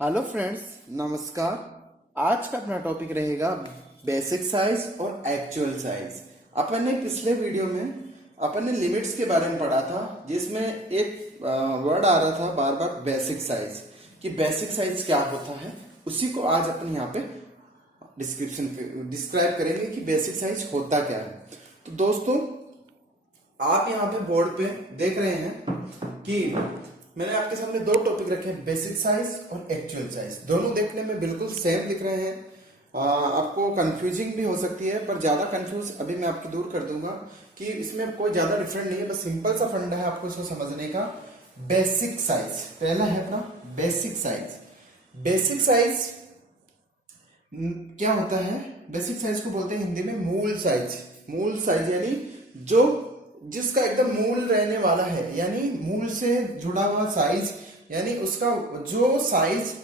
Hello friends, नमस्कार। आज का अपना टॉपिक रहेगा बेसिक साइज और एक्चुअल साइज। अपन ने पिछले वीडियो में अपन ने लिमिट्स के बारे में पढ़ा था, जिसमें एक वर्ड आ रहा था बार बार बेसिक साइज, कि बेसिक साइज क्या होता है। उसी को आज अपन यहाँ पे डिस्क्राइब करेंगे कि बेसिक साइज होता क्या है। तो दोस्तों, आप यहाँ पे बोर्ड पे देख रहे हैं कि मैंने आपके सामने दो टॉपिक रखे हैं, बेसिक साइज और एक्चुअल साइज। दोनों देखने में बिल्कुल सेम दिख रहे हैं। आपको कंफ्यूजिंग भी हो सकती है, पर ज्यादा कंफ्यूज अभी मैं आपको दूर कर दूंगा कि इसमें कोई ज्यादा डिफरेंट नहीं है, बस सिंपल सा फंडा है आपको इसको समझने का। बेसिक साइज पहला है अपना बेसिक साइज। बेसिक साइज क्या होता है? बेसिक साइज को बोलते हैं हिंदी में मूल साइज। मूल साइज यानी जो जिसका एकदम मूल रहने वाला है, यानी मूल से जुड़ा हुआ साइज, यानी उसका जो साइज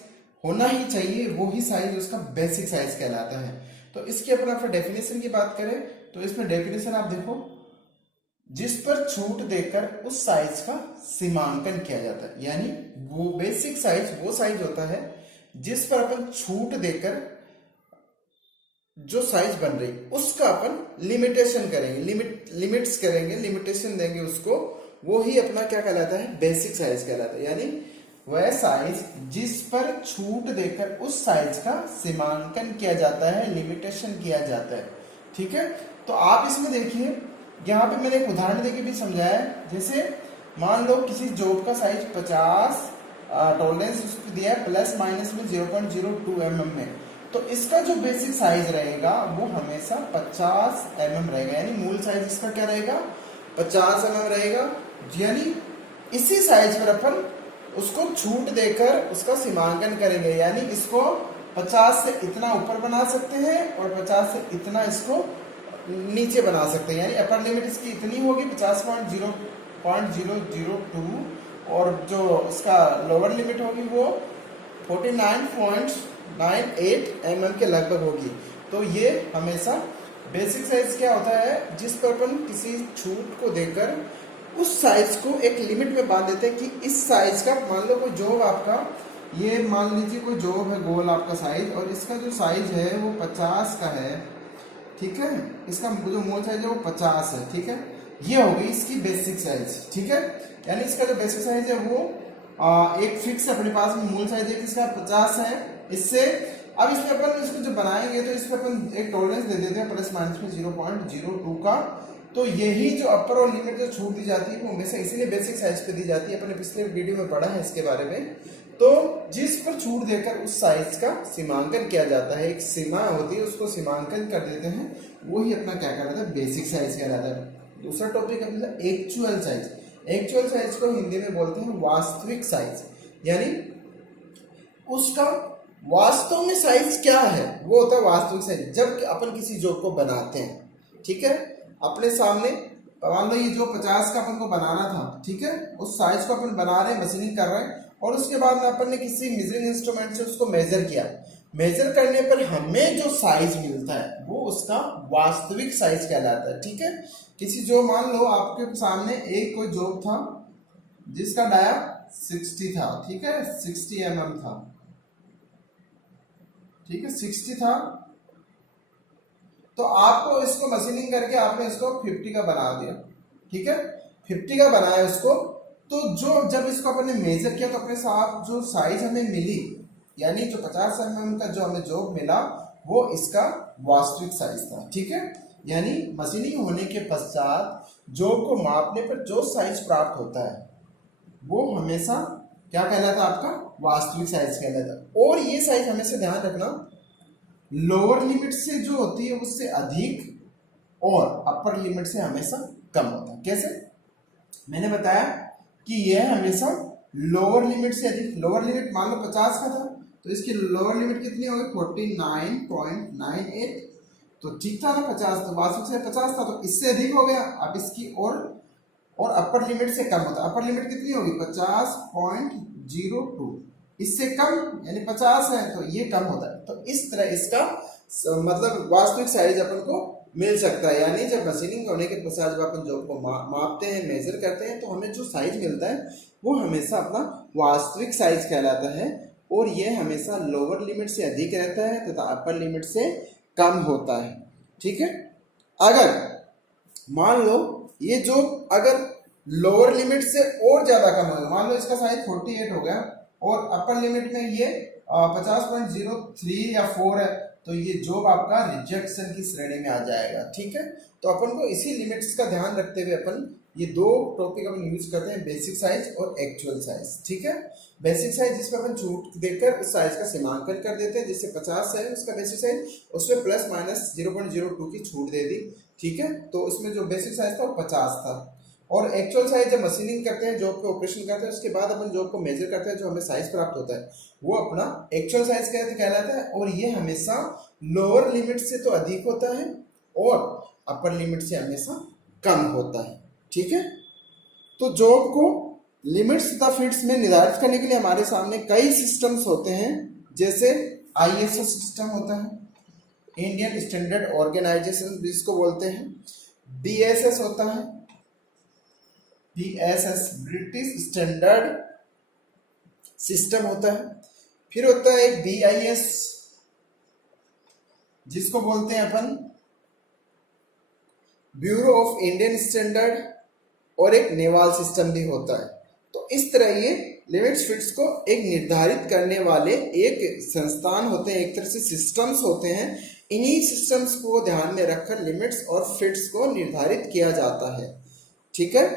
होना ही चाहिए वो ही साइज उसका बेसिक साइज कहलाता है। तो इसकी अपन आप डेफिनेशन की बात करें तो इसमें डेफिनेशन आप देखो, जिस पर छूट देकर उस साइज का सीमांकन किया जाता है। यानी वो बेसिक साइज वो साइज होता है जिस पर अपन छूट देकर जो साइज बन रही उसका अपन लिमिटेशन करेंगे, लिमिट्स करेंगे, लिमिटेशन देंगे उसको, वो ही अपना क्या कहलाता है? बेसिक साइज कहलाता है। यानी वह साइज जिस पर छूट देकर उस साइज का सीमांकन किया जाता है, लिमिटेशन किया जाता है। ठीक है, तो आप इसमें देखिए, यहाँ पे मैंने एक उदाहरण देके भी समझाया है। जैसे मान लो किसी जॉब का साइज 50 टॉलरेंस दिया है, प्लस माइनस में 0.02 mm में, तो इसका जो बेसिक साइज रहेगा वो हमेशा 50 mm रहेगा। यानी मूल साइज इसका क्या रहेगा? 50 mm रहेगा। यानी इसी साइज पर अपन उसको छूट देकर उसका सीमांकन करेंगे। यानी इसको 50 से इतना ऊपर बना सकते हैं और 50 से इतना इसको नीचे बना सकते हैं। यानी अपर लिमिट इसकी इतनी होगी 50.0.002, और जो इसका लोअर लिमिट होगी वो 49.98 mm के लगभग होगी। तो ये हमेशा बेसिक साइज क्या होता है? जिस पर अपन किसी छूट को देकर उस साइज को एक लिमिट में बांध देते हैं कि इस साइज का, मान लो कोई जॉब आपका, ये मान लीजिए कोई जॉब है गोल आपका साइज, और इसका जो साइज है वो 50 का है। ठीक है, इसका जो मूल साइज है वो 50 है। ठीक है, ये हो गई इसकी बेसिक साइज। ठीक है, यानी इसका जो बेसिक साइज है वो एक फिक्स अपने पास में मूल साइज है किसका? 50 है। इससे अब इसमें अपन इसको जो बनाएंगे तो इसमें अपन एक टॉलरेंस दे देते हैं प्लस माइनस में 0.02 का। तो यही जो अपर और लिमिट जो छूट दी जाती है वो हमेशा इसीलिए बेसिक साइज पे दी जाती है। अपने पिछले वीडियो में पढ़ा है इसके बारे में। तो जिस पर छूट देकर उस साइज का सीमांकन किया जाता है, एक सीमा होती है उसको सीमांकन कर देते हैं, वही अपना क्या कहलाता है? बेसिक साइज कहलाता है। दूसरा टॉपिक अपना एक्चुअल साइज। एक्चुअल साइज को हिंदी में बोलते हैं वास्तविक साइज। यानी उसका वास्तव में साइज क्या है वो होता है वास्तविक साइज। जब अपन किसी जॉब को बनाते हैं, ठीक है, अपने सामने मान लो ये जो 50 का अपन को बनाना था, ठीक है, उस साइज को अपन बना रहे हैं, मशीनिंग कर रहे हैं, और उसके बाद में अपन ने किसी मेजरिंग इंस्ट्रूमेंट से उसको मेजर किया। मेजर करने पर हमें जो साइज मिलता है वो उसका वास्तविक साइज कहलाता है। ठीक है, किसी जो मान लो आपके सामने एक कोई जॉब था जिसका डाया 60 था। ठीक है, 60 mm था। ठीक है, 60 था, तो आपको इसको मशीनिंग करके आपने इसको 50 का बना दिया। ठीक है, 50 का बनाया उसको, तो जो जब इसको अपन ने मेजर किया तो अपने साथ जो साइज हमें मिली, यानी जो 50 mm का जो हमें जॉब मिला वो इसका वास्तविक साइज था। ठीक है, यानी मशीनिंग होने के पश्चात जॉब को मापने पर जो साइज प्राप्त होता है वो हमेशा क्या कहलाता है? आपका वास्तविक साइज कहलाता है। और ये साइज हमेशा ध्यान रखना, लोअर लिमिट से जो होती है उससे अधिक और अपर लिमिट से हमेशा कम होता है। कैसे? मैंने बताया कि यह हमेशा लोअर लिमिट से अधिक। लोअर लिमिट मान लो 50 का था, तो इसकी लोअर लिमिट कितनी होगी? 49.98। तो ठीक था ना, 50, तो वास्तविक से 50 था, तो इससे अधिक हो गया। अब इसकी और अपर लिमिट से कम होता है। अपर लिमिट कितनी होगी? 50.02। इससे कम यानी 50 है, तो ये कम होता है। तो इस तरह इसका मतलब वास्तविक साइज अपन को मिल सकता है। यानी जब मशीनिंग होने के पश्चात जब अपन जॉब को मापते हैं, मेजर करते हैं, तो हमें जो साइज मिलता है वो हमेशा अपना वास्तविक साइज कहलाता है। और ये हमेशा लोअर लिमिट से अधिक रहता है तथा अपर लिमिट से कम होता है। ठीक है, अगर मान लो ये जो अगर लोअर लिमिट से और ज्यादा कम होगा, मान लो इसका साइज 48 हो गया और अपर लिमिट में ये 50.03 या 4 है, तो ये जॉब आपका रिजेक्शन की श्रेणी में आ जाएगा। ठीक है, तो अपन को इसी लिमिट्स का ध्यान रखते हुए अपन ये दो टॉपिक अपन यूज करते हैं, बेसिक साइज और एक्चुअल साइज। ठीक है, बेसिक साइज जिसमें अपन छूट देकर उस साइज का सीमांकन कर देते हैं, जिससे 50 है उसका बेसिक साइज, उसमें प्लस माइनस 0.02 की छूट दे दी। ठीक है, तो उसमें जो बेसिक साइज था वो 50 था। और एक्चुअल साइज जब मशीनिंग करते हैं, जॉब पे ऑपरेशन करते हैं, उसके बाद अपन जॉब को मेजर करते हैं, जो हमें साइज प्राप्त होता है वो अपना एक्चुअल साइज कहलाता है। और ये हमेशा लोअर लिमिट से तो अधिक होता है और अपर लिमिट से हमेशा कम होता है। ठीक है, तो जॉब को लिमिट्स तथा फिट्स में निर्धारित करने के लिए हमारे सामने कई सिस्टम्स होते हैं, जैसे ISO सिस्टम होता है, इंडियन स्टैंडर्ड ऑर्गेनाइजेशन जिसको बोलते हैं, BSS होता है, BSS ब्रिटिश स्टैंडर्ड सिस्टम होता है, फिर होता है एक BIS जिसको बोलते हैं अपन ब्यूरो ऑफ इंडियन स्टैंडर्ड, और एक नेवाल सिस्टम भी होता है। तो इस तरह ये लिमिट्स फिट्स को एक निर्धारित करने वाले एक संस्थान होते हैं, एक तरह से सिस्टम्स होते हैं। इन्हीं सिस्टम्स को ध्यान में रखकर लिमिट्स और फिट्स को निर्धारित किया जाता है। ठीक है,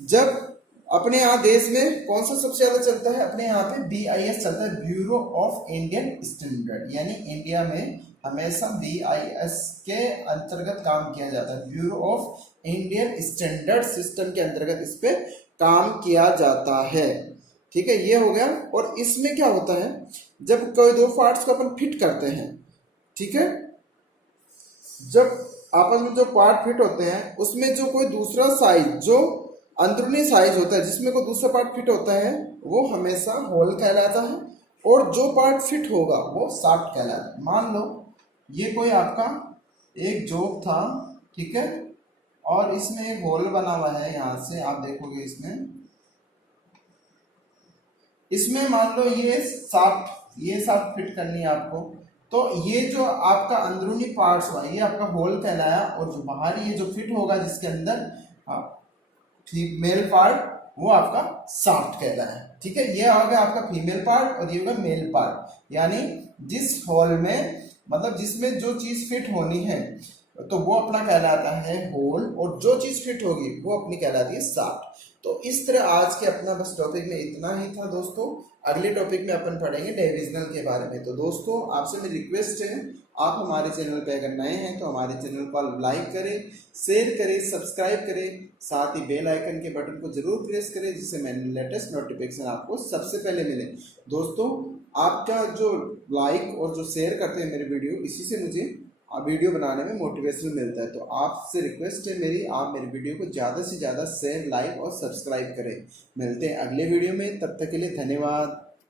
जब अपने यहाँ देश में कौन सा सबसे ज्यादा चलता है, अपने यहाँ पे BIS चलता है, ब्यूरो ऑफ इंडियन स्टैंडर्ड, यानी इंडिया में हमेशा BIS के अंतर्गत काम किया जाता है, bureau of Indian standard system के अंतर्गत इस पे काम किया जाता है। ठीक है, ये हो गया। और इसमें क्या होता है, जब कोई दो पार्ट्स को अपन फिट करते हैं, ठीक है, जब आपस में जो पार्ट फिट होते हैं उसमें जो कोई दूसरा साइज, जो अंदरूनी साइज होता है जिसमें कोई दूसरा पार्ट फिट होता है, वो हमेशा होल कहलाता है, और जो पार्ट फिट होगा वो शाफ्ट कहलाता है। मान लो ये कोई आपका एक जॉब था, ठीक है, और इसमें एक होल बना हुआ है, यहां से आप देखोगे इसमें मान लो ये शाफ्ट फिट करनी है आपको, तो ये जो आपका अंदरूनी पार्ट्स हुआ ये आपका होल कहलाया, और जो बाहरी ये जो फिट होगा जिसके अंदर फीमेल पार्ट, वो आपका शाफ्ट कहलाया। ठीक है, ये होगा आपका फीमेल पार्ट और ये होगा मेल पार्ट, यानी जिस होल में मतलब जिसमें जो चीज फिट होनी है तो वो अपना कहलाता है होल, और जो चीज फिट होगी वो अपनी कहलाती है शाफ्ट। तो इस तरह आज के अपना बस टॉपिक में इतना ही था दोस्तों। अगले टॉपिक में अपन पढ़ेंगे डिविजनल के बारे में। तो दोस्तों आपसे मेरी रिक्वेस्ट है, आप हमारे चैनल पे अगर नए हैं तो हमारे चैनल को लाइक करें, शेयर करें, सब्सक्राइब करें, साथ ही बेल आइकन के बटन को जरूर प्रेस करें, जिससे मैंने लेटेस्ट नोटिफिकेशन आपको सबसे पहले मिले। दोस्तों आपका जो लाइक और जो शेयर करते हैं मेरे वीडियो, इसी से मुझे वीडियो बनाने में मोटिवेशन मिलता है। तो आपसे रिक्वेस्ट है मेरी, आप मेरे वीडियो को ज़्यादा से ज़्यादा शेयर, लाइक और सब्सक्राइब करें। मिलते हैं अगले वीडियो में, तब तक के लिए धन्यवाद।